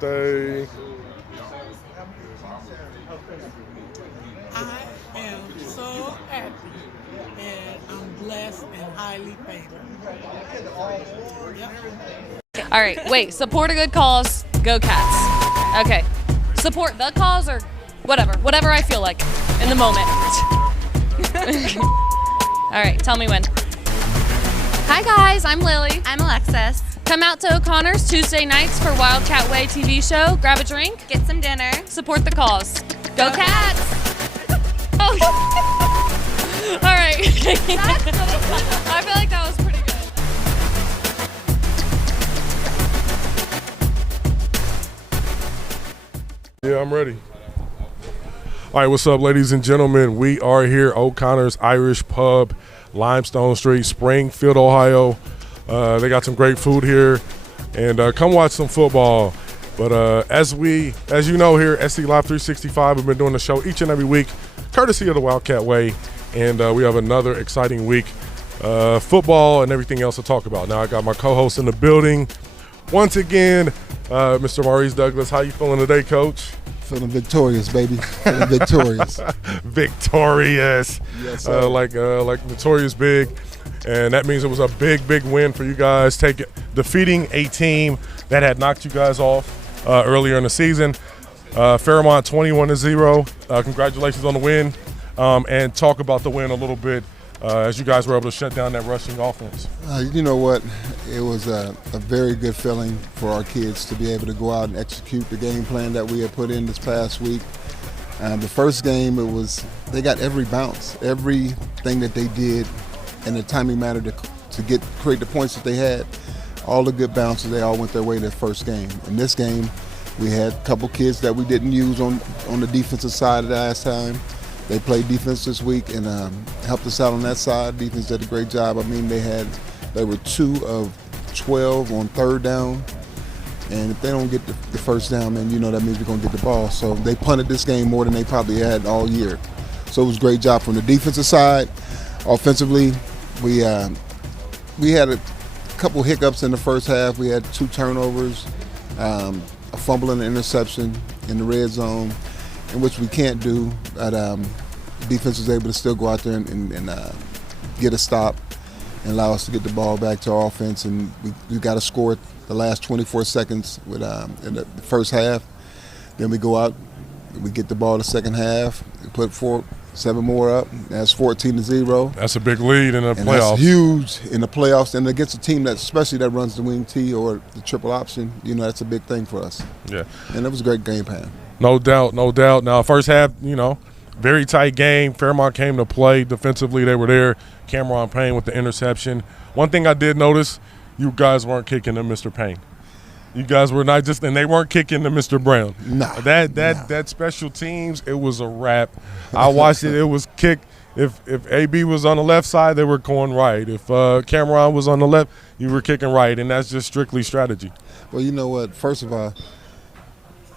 birthday. I am so happy and I'm blessed and highly favored. Yep. All right, wait. Support a good cause. Go Cats. Okay. Support the cause or whatever I feel like in the moment. All right, tell me when. Hi guys, I'm Lily. I'm Alexis. Come out to O'Connor's Tuesday nights for Wildcat Way TV show. Grab a drink, Get some dinner. support the cause. Go Cats! Oh. All right. I feel like that was pretty good. Yeah, I'm ready. All right, what's up, ladies and gentlemen? We are here, O'Connor's Irish Pub, Limestone Street, Springfield, Ohio. They got some great food here, and come watch some football. But as you know here, SC Live 365, we've been doing the show each and every week, courtesy of the Wildcat Way, and we have another exciting week, football and everything else to talk about. Now I got my co-host in the building once again, Mr. Maurice Douglas. How you feeling today, Coach? Feeling victorious, baby. Feeling victorious. Victorious. Yes, sir. Like Notorious Big. And that means it was a big, big win for you guys, defeating a team that had knocked you guys off earlier in the season. Fairmont 21-0. Congratulations on the win. And talk about the win a little bit as you guys were able to shut down that rushing offense. You know what? It was a very good feeling for our kids to be able to go out and execute the game plan that we had put in this past week. The first game, they got every bounce, everything that they did in a timely manner to create the points that they had. All the good bounces, they all went their way in the first game. In this game, we had a couple kids that we didn't use on the defensive side of the last time. They played defense this week and helped us out on that side. Defense did a great job. I mean, they were 2 of 12 on third down. And if they don't get the first down, man, you know that means we're going to get the ball. So they punted this game more than they probably had all year. So it was a great job from the defensive side. Offensively, we had a couple hiccups in the first half. We had 2 turnovers, a fumble and an interception in the red zone, in which we can't do. But defense was able to still go out there and get a stop and allow us to get the ball back to our offense. And we got to score the last 24 seconds in the first half. Then we go out, we get the ball the second half, we put 7 more up. That's 14-0. That's a big lead in the and playoffs. That's huge in the playoffs, and against a team especially that runs the wing T or the triple option. You know, that's a big thing for us. Yeah, and it was a great game plan. No doubt, no doubt. Now, first half, very tight game. Fairmont came to play defensively. They were there. Cameron Payne with the interception. One thing I did notice, you guys weren't kicking to Mr. Payne. You guys were not just, and they weren't kicking to Mr. Brown. No. That special teams, it was a wrap. I watched it. It was kick. If AB was on the left side, they were going right. If Cameron was on the left, you were kicking right, and that's just strictly strategy. Well, you know what? First of all,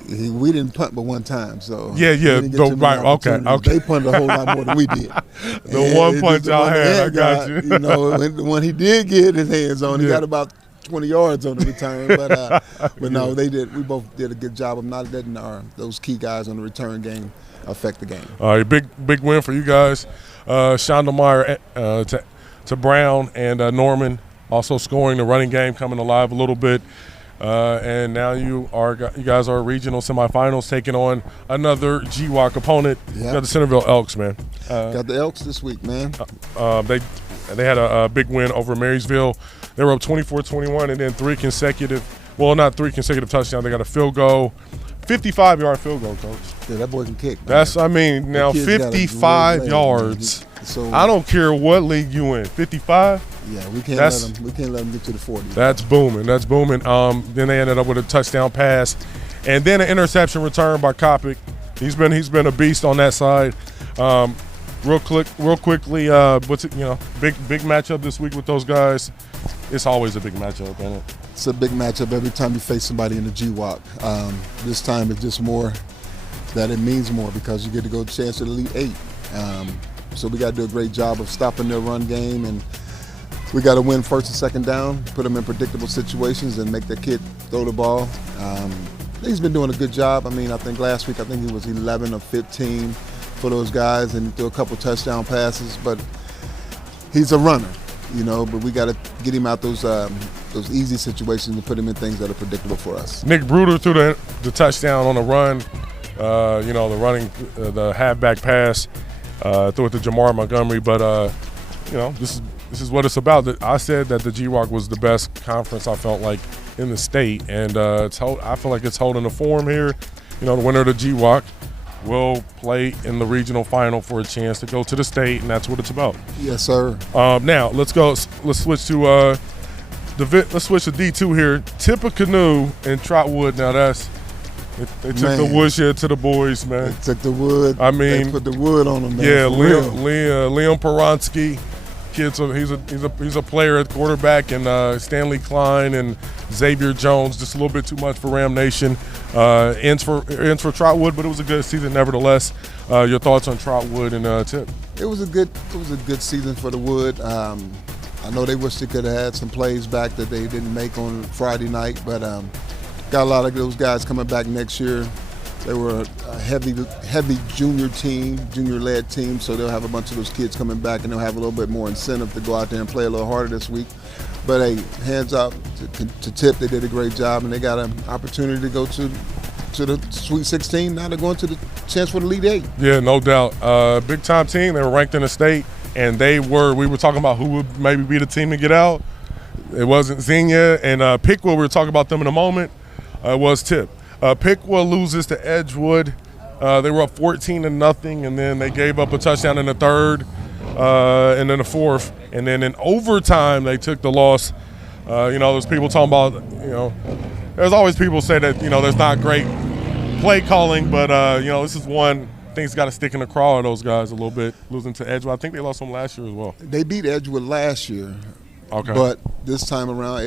we didn't punt but one time, so yeah. Right. Okay. They punted a whole lot more than we did. The one punch y'all had, I got you. When he did get his hands on, he got about 20 yards on the return, but no, they did. We both did a good job of not letting those key guys on the return game affect the game. All right, big win for you guys. Shonda Meyer to Brown and Norman also scoring the running game, coming alive a little bit. And now you guys are regional semifinals, taking on another GWAC opponent. Yep. You got the Centerville Elks, man. Got the Elks this week, man. They had a big win over Marysville. They were up 24-21, and then 3 consecutive touchdowns. They got a field goal, 55-yard field goal, Coach. Yeah, that boy can kick, man. Now 55 yards. So I don't care what league you in. 55. Yeah, we can't let him get to the 40. That's booming. Then they ended up with a touchdown pass, and then an interception return by Kopic. He's been a beast on that side. Real quickly, big matchup this week with those guys. It's always a big matchup, isn't it? It's a big matchup every time you face somebody in the GWAC. This time it's just more that it means more because you get to go chance to the Elite 8. So we got to do a great job of stopping their run game, and we got to win first and second down, put them in predictable situations and make the kid throw the ball. he's been doing a good job. I mean, I think last week, he was 11 of 15 for those guys and threw a couple touchdown passes. But he's a runner, but we got to get him out those easy situations and put him in things that are predictable for us. Nick Bruder threw the touchdown on the run, the halfback pass, threw it to Jamar Montgomery. But, this is what it's about. I said that the GWAC was the best conference I felt like in the state, and I feel like it's holding the form here. The winner of the GWAC will play in the regional final for a chance to go to the state, and that's what it's about. Yes, sir. Now let's go. Let's switch to D2 here. Tippecanoe and Trotwood. Now they took the woodshed to the boys, man. They took the wood. I mean, they put the wood on them, man. Yeah, Liam Peronsky. He's a player at quarterback, and Stanley Klein and Xavier Jones. Just a little bit too much for Ram Nation. Ends for Trotwood, but it was a good season nevertheless. Your thoughts on Trotwood and Tip? It was a good season for the Wood. I know they wish they could have had some plays back that they didn't make on Friday night, but got a lot of those guys coming back next year. They were a heavy junior-led team, so they'll have a bunch of those kids coming back, and they'll have a little bit more incentive to go out there and play a little harder this week. But, hey, hands up to Tip. They did a great job, and they got an opportunity to go to the Sweet 16. Now they're going to the chance for the Elite 8. Yeah, no doubt. Big-time team. They were ranked in the state, and we were talking about who would maybe be the team to get out. It wasn't Xenia, and Piqua, we were talking about them in a moment, was Tip. Piqua loses to Edgewood. They were up 14-0, and then they gave up a touchdown in the third, and then the fourth, and then in overtime they took the loss. There's people talking about, there's always people say that there's not great play calling, but this is one thing's got to stick in the craw of those guys a little bit. Losing to Edgewood, I think they lost them last year as well. They beat Edgewood last year, okay, but this time around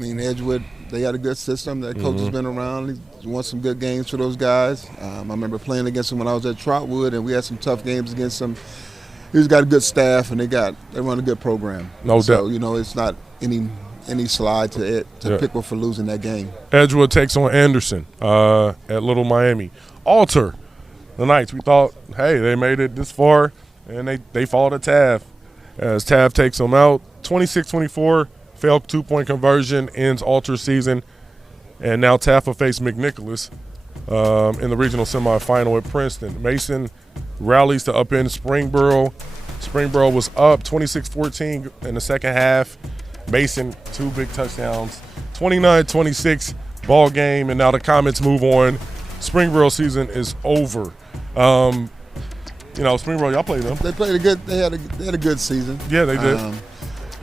Edgewood, they got a good system. Their coach has been around. He's won some good games for those guys. I remember playing against them when I was at Trotwood, and we had some tough games against them. He's got a good staff, and they run a good program. No doubt. So, it's not any slide to Piqua for losing that game. Edgewood takes on Anderson at Little Miami. Alter, the Knights. We thought, hey, they made it this far, and they fall to Taft as Taft takes them out 26-24. Failed 2-point conversion, ends Alter season, and now Taft will face McNicholas in the regional semifinal at Princeton. Mason rallies to upend Springboro. Springboro was up 26-14 in the second half. Mason, 2 big touchdowns, 29-26 ball game, and now the Comets move on. Springboro season is over. Springboro, y'all played them. They played they had a good season. Yeah, they did.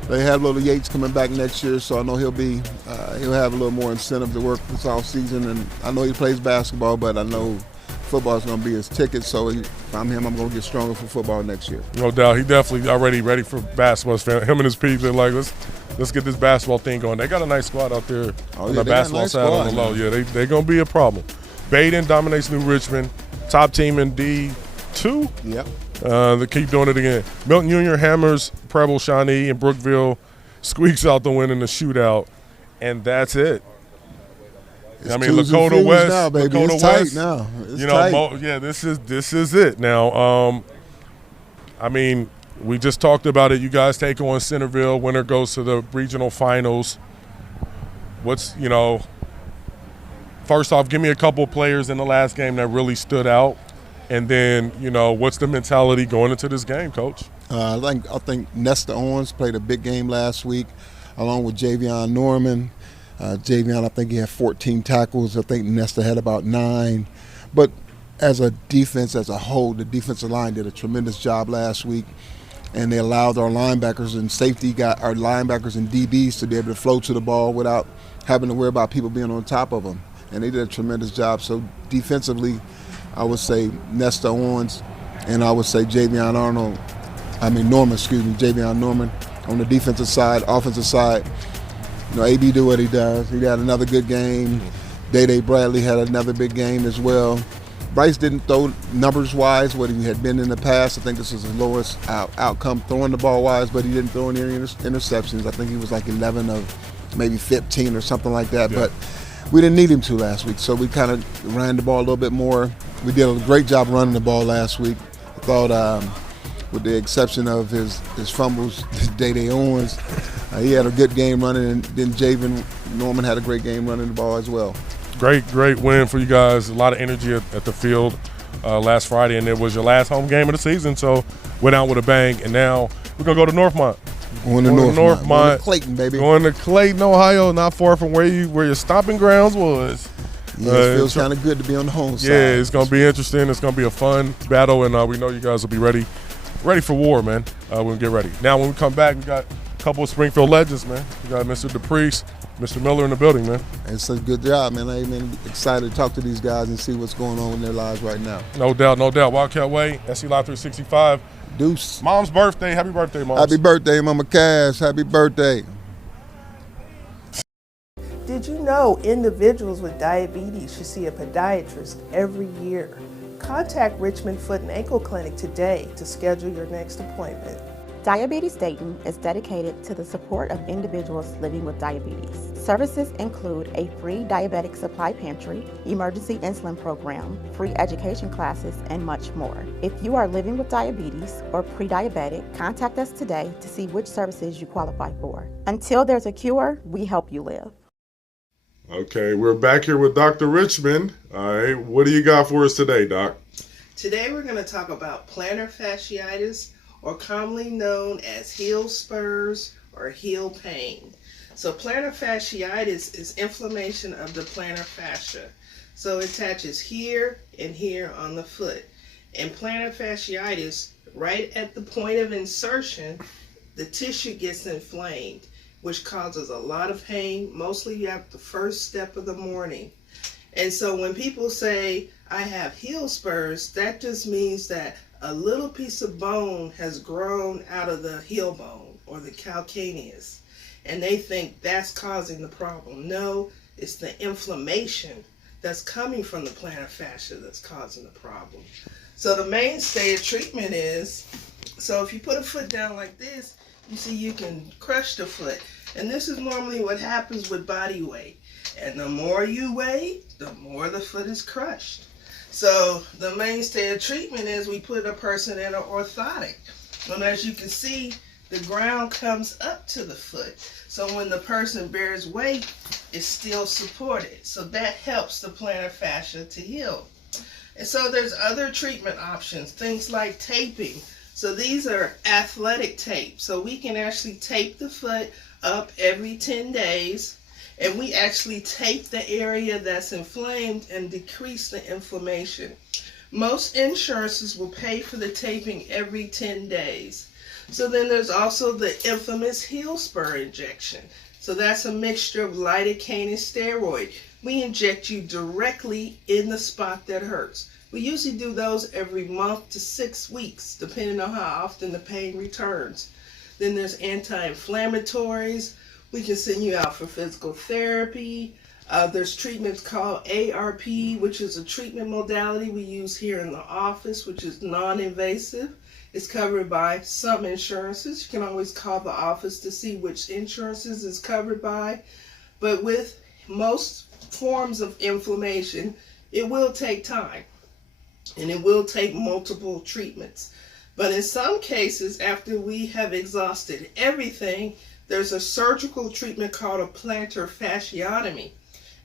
They have little Yates coming back next year, so I know he'll have a little more incentive to work this off season. And I know he plays basketball, but I know football is going to be his ticket. So if I'm him, I'm going to get stronger for football next year. No doubt, he definitely already ready for basketball. Him and his peeps are like, let's get this basketball thing going. They got a nice squad out there on the basketball side on the low. Yeah, they're going to be a problem. Baden dominates New Richmond, top team in D2. Yep. They keep doing it again. Milton Junior hammers Preble, Shawnee, and Brookville, squeaks out the win in the shootout, and that's it. Lakota West now, baby. Lakota it's West, tight now. It's tight. This is it now. We just talked about it. You guys take on Centerville. Winner goes to the regional finals. First off, give me a couple of players in the last game that really stood out. And then, what's the mentality going into this game, Coach? I think Nesta Owens played a big game last week, along with Javion Norman. Javion, I think he had 14 tackles. I think Nesta had about 9. But as a defense as a whole, the defensive line did a tremendous job last week. And they allowed our linebackers and our linebackers and DBs to be able to flow to the ball without having to worry about people being on top of them. And they did a tremendous job. So defensively, I would say Nesta Owens, and I would say Javion Norman on the defensive side. Offensive side, AB do what he does. He had another good game. Day Bradley had another big game as well. Bryce didn't throw numbers-wise what he had been in the past. I think this is his lowest outcome throwing the ball-wise, but he didn't throw any interceptions. I think he was like 11 of maybe 15 or something like that. Yeah. But we didn't need him to last week, so we kind of ran the ball a little bit more. We did a great job running the ball last week. I thought, with the exception of his fumbles, Day Owens, he had a good game running, and then Javen Norman had a great game running the ball as well. Great win for you guys. A lot of energy at the field last Friday, and it was your last home game of the season, so went out with a bang, and now we're going to go to Northmont. Going to Northmont. Going to Clayton, baby. Going to Clayton, Ohio, not far from where your stomping grounds was. Yeah, it feels kind of good to be on the home side. Yeah, it's going to be interesting. It's going to be a fun battle, and we know you guys will be ready for war, man. We'll get ready. Now, when we come back, we got a couple of Springfield legends, man. We got Mr. DePriest, Mr. Miller in the building, man. It's a good job, man. I'm excited to talk to these guys and see what's going on in their lives right now. No doubt. Wildcat Way, SC Live 365. Deuce. Mom's birthday. Happy birthday, Mom. Happy birthday, Mama Cass. Happy birthday. Did you know individuals with diabetes should see a podiatrist every year? Contact Richmond Foot and Ankle Clinic today to schedule your next appointment. Diabetes Dayton is dedicated to the support of individuals living with diabetes. Services include a free diabetic supply pantry, emergency insulin program, free education classes, and much more. If you are living with diabetes or pre-diabetic, contact us today to see which services you qualify for. Until there's a cure, we help you live. Okay, we're back here with Dr. Richmond. All right, what do you got for us today, Doc? Today we're going to talk about plantar fasciitis, or commonly known as heel spurs or heel pain. So plantar fasciitis is inflammation of the plantar fascia. So it attaches here and here on the foot. And plantar fasciitis, right at the point of insertion, the tissue gets inflamed, which causes a lot of pain, mostly at the first step of the morning. And so when people say, I have heel spurs, that just means that a little piece of bone has grown out of the heel bone or the calcaneus, and they think that's causing the problem. No, it's the inflammation that's coming from the plantar fascia that's causing the problem. So the mainstay of treatment is, so if you put a foot down like this, you see you can crush the foot. And this is normally what happens with body weight. And the more you weigh, the more the foot is crushed. So the mainstay of treatment is we put a person in an orthotic. And as you can see, the ground comes up to the foot. So when the person bears weight, it's still supported. So that helps the plantar fascia to heal. And so there's other treatment options, things like taping. So these are athletic tape. So we can actually tape the foot up every 10 days. And we actually tape the area that's inflamed and decrease the inflammation. Most insurances will pay for the taping every 10 days. So then there's also the infamous heel spur injection. So that's a mixture of lidocaine and steroid. We inject you directly in the spot that hurts. We usually do those every month to 6 weeks, depending on how often the pain returns. Then there's anti-inflammatories. We can send you out for physical therapy. There's treatments called ARP, which is a treatment modality we use here in the office, which is non-invasive. It's covered by some insurances. You can always call the office to see which insurances it's covered by. But with most forms of inflammation, it will take time, and it will take multiple treatments. But in some cases, after we have exhausted everything, there's a surgical treatment called a plantar fasciotomy.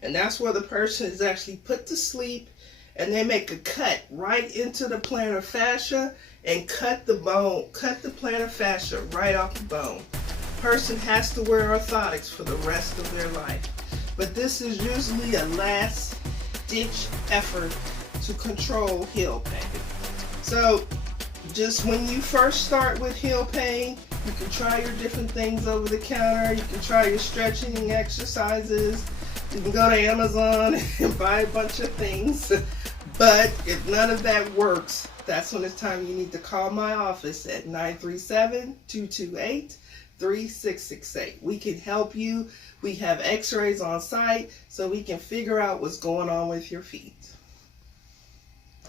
And that's where the person is actually put to sleep, and they make a cut right into the plantar fascia and cut the bone, cut the plantar fascia right off the bone. Person has to wear orthotics for the rest of their life. But this is usually a last ditch effort to control heel pain. So just when you first start with heel pain, you can try your different things over the counter. You can try your stretching exercises. You can go to Amazon and buy a bunch of things. But if none of that works, that's when it's time you need to call my office at 937-228-3668. We can help you. We have x-rays on site so we can figure out what's going on with your feet.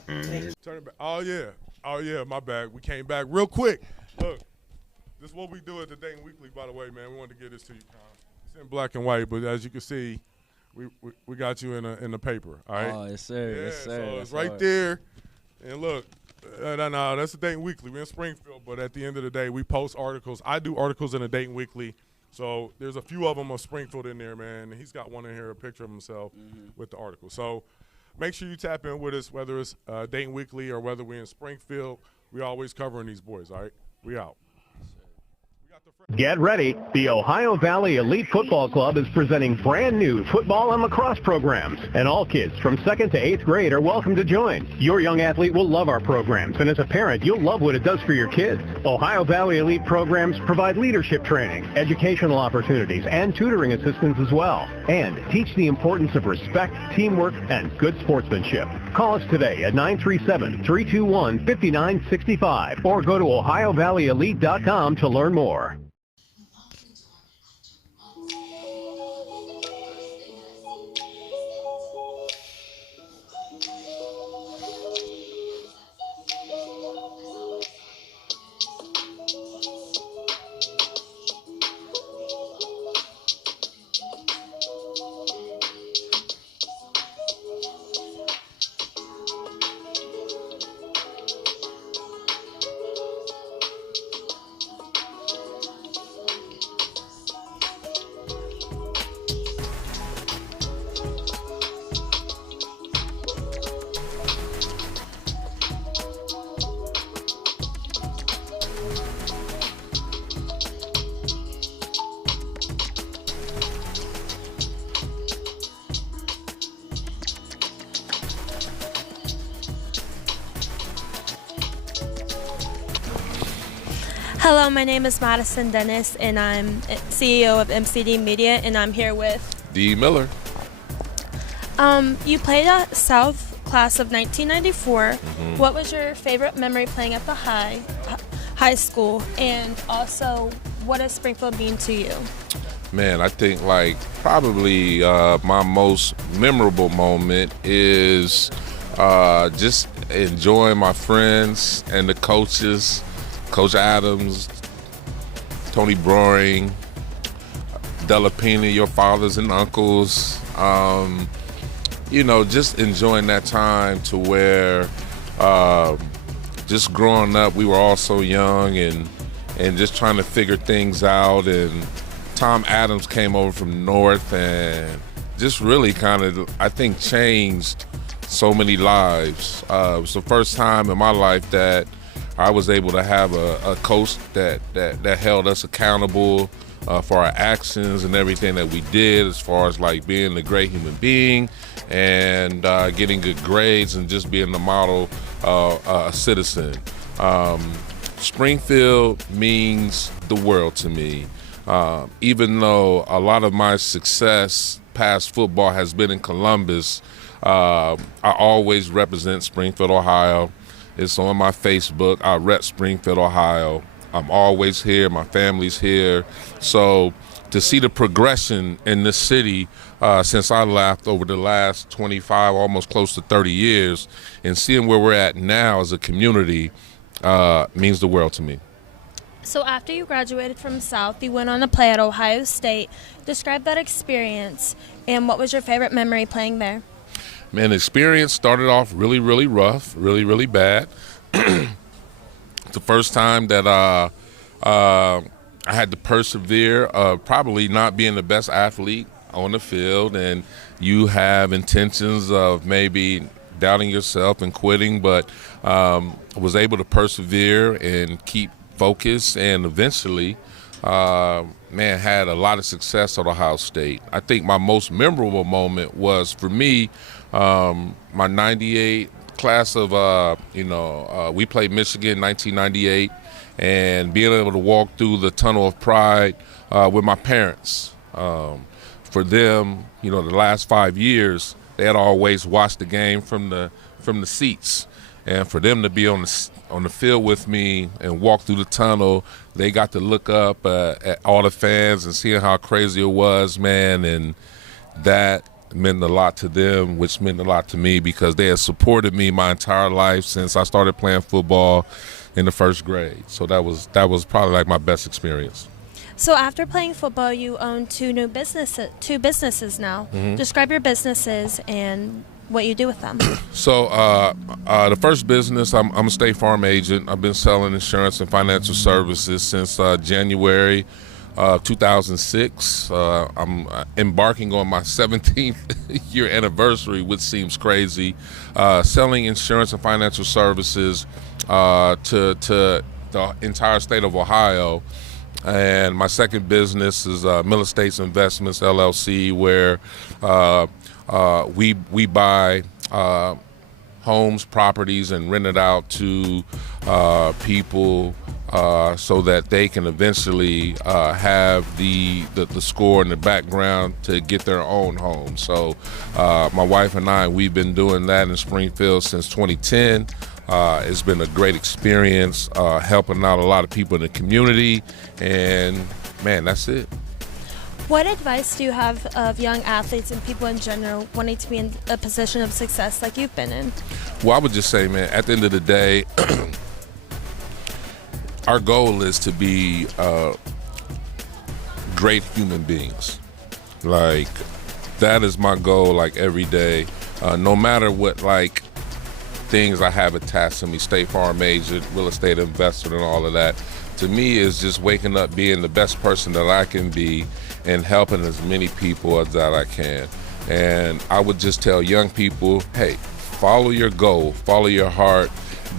Turn it back. Oh yeah, my bad. We came back real quick. Look, this is what we do at the Dayton Weekly, by the way, man. We wanted to get this to you, Con. It's in black and white, but as you can see, we got you in the paper. All right. Oh, yes, sir. Yeah, Yes, sir. so Yes, it's right sir. there. And look, no, that's the Dayton Weekly. We're in Springfield, but at the end of the day, we post articles. I do articles in the Dayton Weekly. So there's a few of them of Springfield in there, man. And he's got one in here, a picture of himself with the article. So make sure you tap in with us, whether it's Dayton Weekly or whether we're in Springfield. We always covering these boys, all right? We out. Get ready. The Ohio Valley Elite Football Club is presenting brand new football and lacrosse programs, and all kids from 2nd to 8th grade are welcome to join. Your young athlete will love our programs, and as a parent, you'll love what it does for your kids. Ohio Valley Elite programs provide leadership training, educational opportunities, and tutoring assistance as well, and teach the importance of respect, teamwork, and good sportsmanship. Call us today at 937-321-5965 or go to OhioValleyElite.com to learn more. Hello, my name is Madison Dennis, and I'm CEO of MCD Media, and I'm here with D. Miller. You played at South class of 1994. What was your favorite memory playing at the high school, and also what does Springfield mean to you? Man, I think like probably my most memorable moment is just enjoying my friends and the coaches. Coach Adams, Tony Broering, Delapina, your fathers and uncles, just enjoying that time to where just growing up, we were all so young and just trying to figure things out. And Tom Adams came over from North and just really kind of, I think, changed so many lives. It was the first time in my life that I was able to have a coach that held us accountable for our actions and everything that we did, as far as like being a great human being and getting good grades and just being the model citizen. Springfield means the world to me. Even though a lot of my success past football has been in Columbus, I always represent Springfield, Ohio. It's on my Facebook. I rep Springfield, Ohio. I'm always here. My family's here. So to see the progression in this city since I left over the last 25, almost close to 30 years, and seeing where we're at now as a community means the world to me. So after you graduated from South, you went on to play at Ohio State. Describe that experience, and what was your favorite memory playing there? Man, the experience started off really, really rough, really, really bad. The first time that I had to persevere, probably not being the best athlete on the field, and you have intentions of maybe doubting yourself and quitting, but was able to persevere and keep focused, and eventually, had a lot of success at Ohio State. I think my most memorable moment was, for me, my 98 class of, we played Michigan 1998, and being able to walk through the Tunnel of Pride with my parents. For them, the last 5 years, they had always watched the game from the seats. And for them to be on the field with me and walk through the tunnel, they got to look up at all the fans and seeing how crazy it was, man, and that meant a lot to them, which meant a lot to me because they had supported me my entire life since I started playing football in the first grade. So that was probably like my best experience. So after playing football, you own two businesses now. Describe your businesses and what you do with them. So the first business, I'm a State Farm agent. I've been selling insurance and financial services since January 2006. I'm embarking on my 17th year anniversary, which seems crazy. Selling insurance and financial services to the entire state of Ohio. And my second business is Mill Estates Investments LLC, where we buy homes, properties, and rent it out to people so that they can eventually have the score and the background to get their own home. So my wife and I, we've been doing that in Springfield since 2010. It's been a great experience, helping out a lot of people in the community, and man, that's it. What advice do you have of young athletes and people in general wanting to be in a position of success like you've been in? Well, I would just say, man, at the end of the day, our goal is to be great human beings. Like, that is my goal, like, every day. No matter what, like, things I have attached to me, State Farm agent, real estate investor, and all of that, to me is just waking up being the best person that I can be and helping as many people as that I can. And I would just tell young people, hey, follow your goal, follow your heart,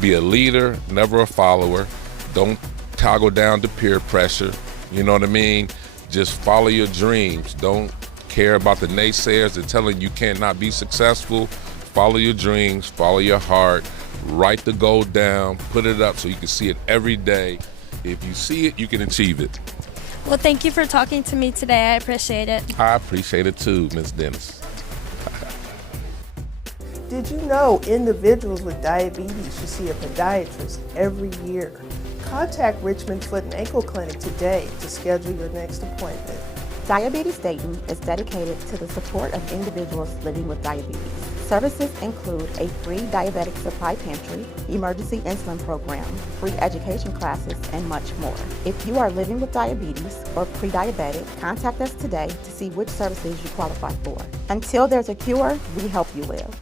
be a leader, never a follower. Don't toggle down to peer pressure, you know what I mean? Just follow your dreams. Don't care about the naysayers that telling you cannot be successful. Follow your dreams, follow your heart, write the goal down, put it up so you can see it every day. If you see it, you can achieve it. Well, thank you for talking to me today. I appreciate it. I appreciate it too, Ms. Dennis. Did you know individuals with diabetes should see a podiatrist every year? Contact Richmond Foot and Ankle Clinic today to schedule your next appointment. Diabetes Dayton is dedicated to the support of individuals living with diabetes. Services include a free diabetic supply pantry, emergency insulin program, free education classes, and much more. If you are living with diabetes or pre-diabetic, contact us today to see which services you qualify for. Until there's a cure, we help you live.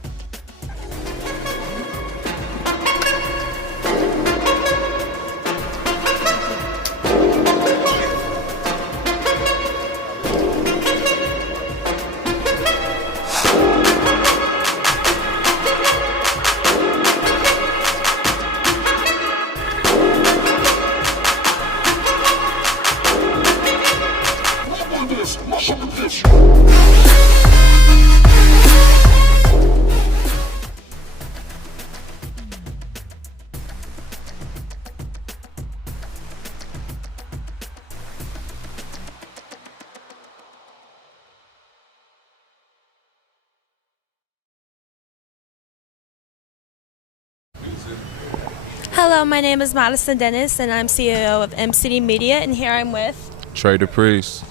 Hello, my name is Madison Dennis, and I'm CEO of MCD Media, and here I'm with Trey, DePriest.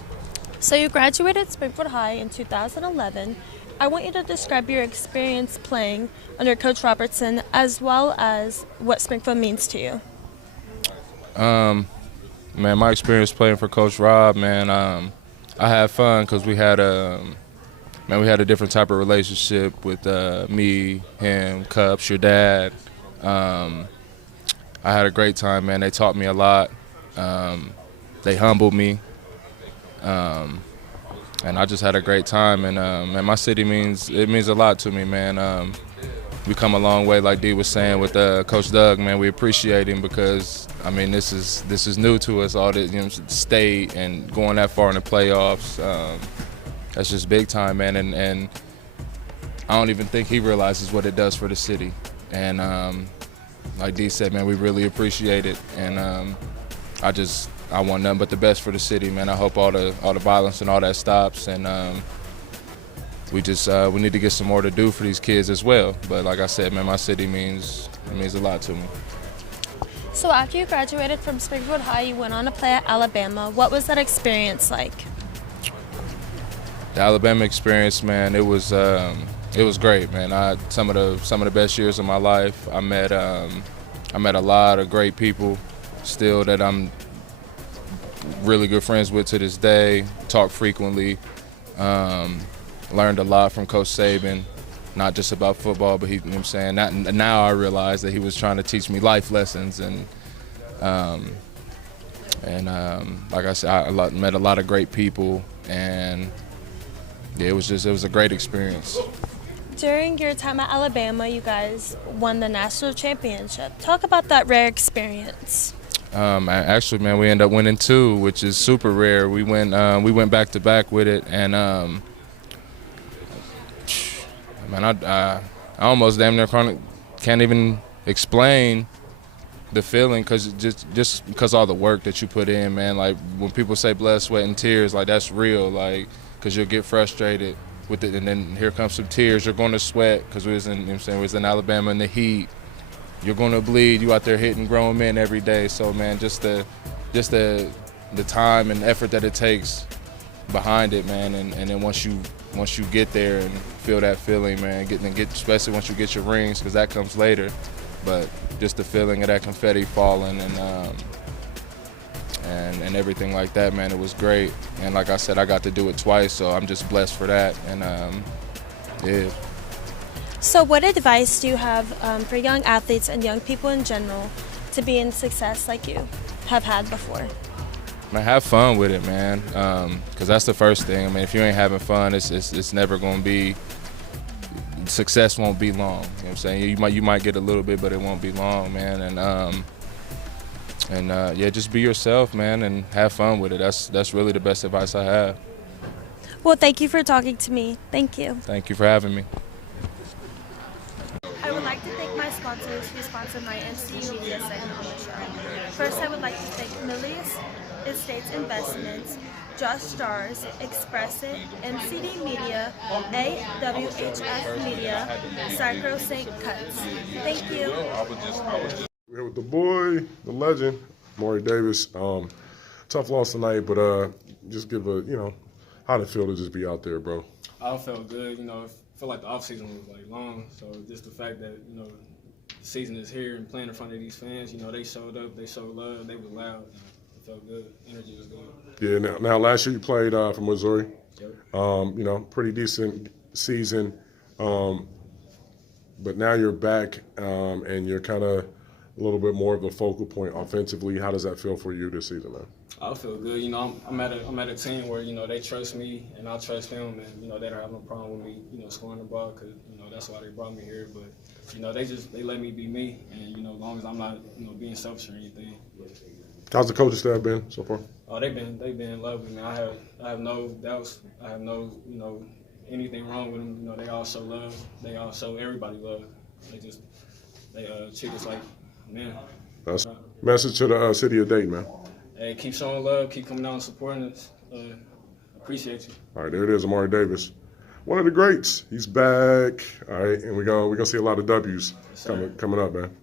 So you graduated Springfield High in 2011. I want you to describe your experience playing under Coach Robertson, as well as what Springfield means to you. Man, my experience playing for Coach Rob, man, I had fun because we had a different type of relationship with me, him, Cups, your dad. I had a great time, man. They taught me a lot. They humbled me. And I just had a great time. And my city means a lot to me, man. We come a long way, like Dee was saying, with Coach Doug, man. We appreciate him because, I mean, this is new to us, all this, state and going that far in the playoffs. That's just big time, man. And I don't even think he realizes what it does for the city. And like Dee said, man, we really appreciate it. And I want nothing but the best for the city, man. I hope all the violence and all that stops. And we need to get some more to do for these kids as well. But like I said, man, my city means a lot to me. So after you graduated from Springfield High, you went on to play at Alabama. What was that experience like? The Alabama experience, man, it was great, man. Some of the best years of my life. I met a lot of great people still that I'm really good friends with to this day, talk frequently. Learned a lot from Coach Saban, not just about football, but he, you know what I'm saying, now I realize that he was trying to teach me life lessons. And like I said, I met a lot of great people, and yeah, it was a great experience. During your time at Alabama, you guys won the national championship. Talk about that rare experience. Actually, man, we ended up winning 2, which is super rare. We went back to back with it, and man, I almost damn near can't even explain the feeling, because just because all the work that you put in, man. Like when people say blood, sweat, and tears, like that's real. Like, because you'll get frustrated with it, and then here comes some tears. You're going to sweat because we was in, you know what I'm saying, we was in Alabama in the heat. You're going to bleed. You out there hitting grown men every day. So man, just the time and effort that it takes behind it, man, and then once you get there and feel that feeling, man, especially once you get your rings, because that comes later, but just the feeling of that confetti falling and everything like that, man, it was great. And like I said, I got to do it twice, so I'm just blessed for that. And yeah. So what advice do you have for young athletes and young people in general to be in success like you have had before? Man, have fun with it, man, because that's the first thing. I mean, if you ain't having fun, it's never going to be, success won't be long. You know what I'm saying? You might get a little bit, but it won't be long, man. And yeah, just be yourself, man, and have fun with it. That's really the best advice I have. Well, thank you for talking to me. Thank you. Thank you for having me. I would like to thank my sponsors who sponsored my MCU Media segment on the show. First, I would like to thank Milius Estates Investments, Josh Stars, Expressit, MCD Media, AWHF Media, Sacrosanct Cuts. Thank you. We're here with the boy, the legend, Amari Davis. Tough loss tonight, but just give how did it feel to just be out there, bro? I felt good. I felt like the off season was long. So just the fact that the season is here and playing in front of these fans, they showed up, they showed love, they were loud. It felt good. Energy was good. Yeah. Now last year you played for Missouri. Yep. Pretty decent season. But now you're back and you're kind of a little bit more of a focal point offensively. How does that feel for you this season, man? I feel good. I'm at a team where they trust me and I trust them, and they don't have no problem with me scoring the ball, because that's why they brought me here. But they let me be me, and as long as I'm not being selfish or anything. How's the coaching staff been so far? Oh, they've been lovely, man. I have no doubts. I have no anything wrong with them. They all show love. They all show everybody love. They treat us like man. That's message to the city of Dayton, man. Hey, keep showing love. Keep coming down and supporting us. Appreciate you. All right, there it is, Amari Davis, one of the greats. He's back. All right, and we're gonna see a lot of W's coming up, man.